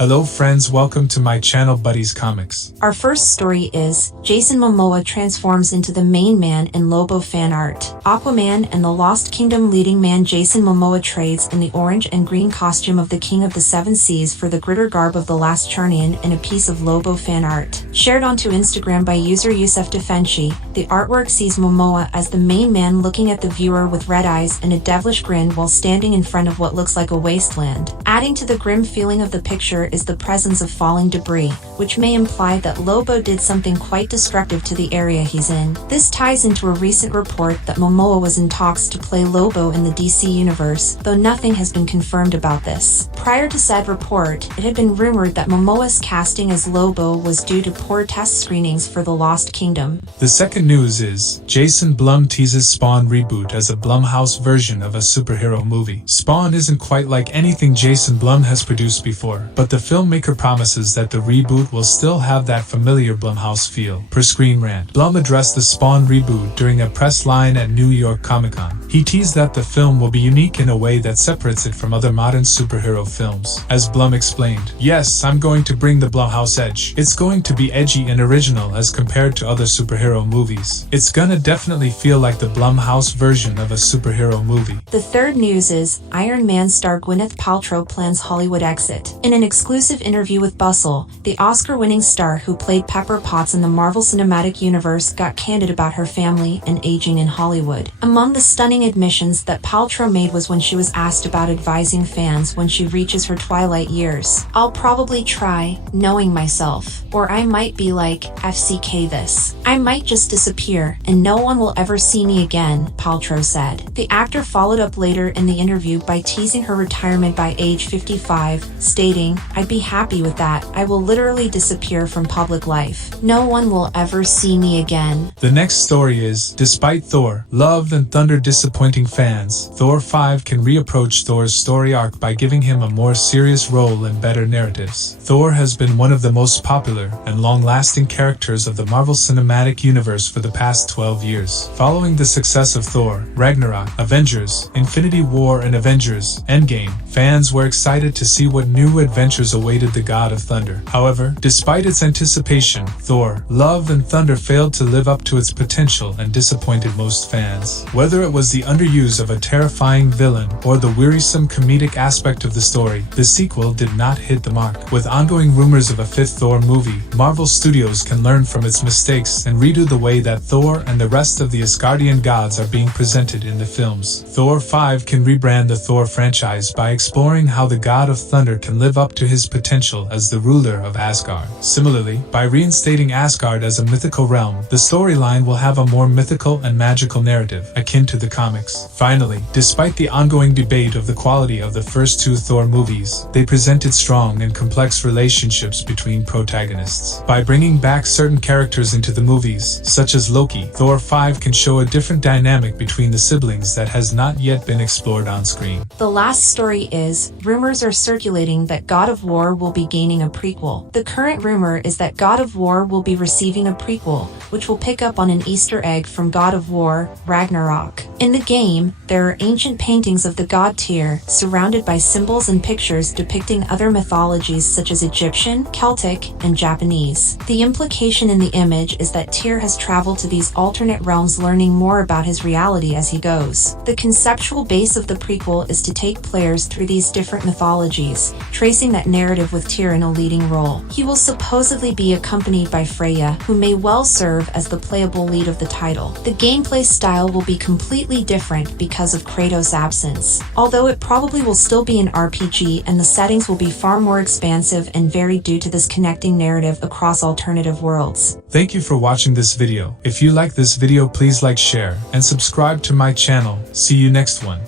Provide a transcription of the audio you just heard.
Hello friends, welcome to my channel Buddy's Comics. Our first story is, Jason Momoa transforms into the main man in Lobo fan art. Aquaman and the Lost Kingdom leading man Jason Momoa trades in the orange and green costume of the King of the Seven Seas for the glitter garb of the Last Czarnian in a piece of Lobo fan art. Shared onto Instagram by user Yusef Defenchi, the artwork sees Momoa as the main man looking at the viewer with red eyes and a devilish grin while standing in front of what looks like a wasteland. Adding to the grim feeling of the picture is the presence of falling debris, which may imply that Lobo did something quite destructive to the area he's in. This ties into a recent report that Mamoa was in talks to play Lobo in the DC universe, though nothing has been confirmed about this. Prior to said report, it had been rumored that Momoa's casting as Lobo was due to poor test screenings for The Lost Kingdom. The second news is, Jason Blum teases Spawn reboot as a Blumhouse version of a superhero movie. Spawn isn't quite like anything Jason Blum has produced before, but the filmmaker promises that the reboot will still have that familiar Blumhouse feel. Per Screen Rant, Blum addressed the Spawn reboot during a press line at New York Comic-Con. He teased that the film will be unique in a way that separates it from other modern superhero films. As Blum explained, "Yes, I'm going to bring the Blumhouse edge. It's going to be edgy and original as compared to other superhero movies. It's gonna definitely feel like the Blumhouse version of a superhero movie." The third news is, Iron Man star Gwyneth Paltrow plans Hollywood exit. In an exclusive interview with Bustle, the Oscar-winning star who played Pepper Potts in the Marvel Cinematic Universe got candid about her family and aging in Hollywood. Among the stunning admissions that Paltrow made was when she was asked about advising fans when she reaches her twilight years. "I'll probably try, knowing myself, or I might be like, FCK this. I might just disappear, and no one will ever see me again," Paltrow said. The actor followed up later in the interview by teasing her retirement by age 55, stating, "I'd be happy with that. I will literally disappear from public life. No one will ever see me again." The next story is, despite Thor, Love and Thunder disappointing fans, Thor 5 can reapproach Thor's story arc by giving him a more serious role and better narratives. Thor has been one of the most popular and long-lasting characters of the Marvel Cinematic Universe for the past 12 years. Following the success of Thor, Ragnarok, Avengers, Infinity War and Avengers, Endgame, fans were excited to see what new adventures awaited the God of Thunder. However, despite its anticipation, Thor, Love and Thunder failed to live up to its potential and disappointed most fans. Whether it was the underuse of a terrifying villain or the wearisome comedic aspect of the story, the sequel did not hit the mark. With ongoing rumors of a fifth Thor movie, Marvel Studios can learn from its mistakes and redo the way that Thor and the rest of the Asgardian gods are being presented in the films. Thor 5 can rebrand the Thor franchise by exploring how the God of Thunder can live up to his potential as the ruler of Asgard. Similarly, by reinstating Asgard as a mythical realm, the storyline will have a more mythical and magical narrative, akin to the comics. Finally, despite the ongoing debate of the quality of the first two Thor movies, they presented strong and complex relationships between protagonists. By bringing back certain characters into the movies, such as Loki, Thor 5 can show a different dynamic between the siblings that has not yet been explored on screen. The last story is, rumors are circulating that God of War will be gaining a prequel. The current rumor is that God of War will be receiving a prequel, which will pick up on an Easter egg from God of War, Ragnarok. In the game, there are ancient paintings of the god Tyr, surrounded by symbols and pictures depicting other mythologies such as Egyptian, Celtic, and Japanese. The implication in the image is that Tyr has traveled to these alternate realms, learning more about his reality as he goes. The conceptual base of the prequel is to take players through these different mythologies, tracing that narrative with Tyr in a leading role. He will supposedly be accompanied by Freya, who may well serve as the playable lead of the title. The gameplay style will be completely different because of Kratos' absence, although it probably will still be an RPG, and the settings will be far more expansive and varied due to this connecting narrative across alternative worlds. Thank you for watching this video. If you like this video, please like, share, and subscribe to my channel. See you next one.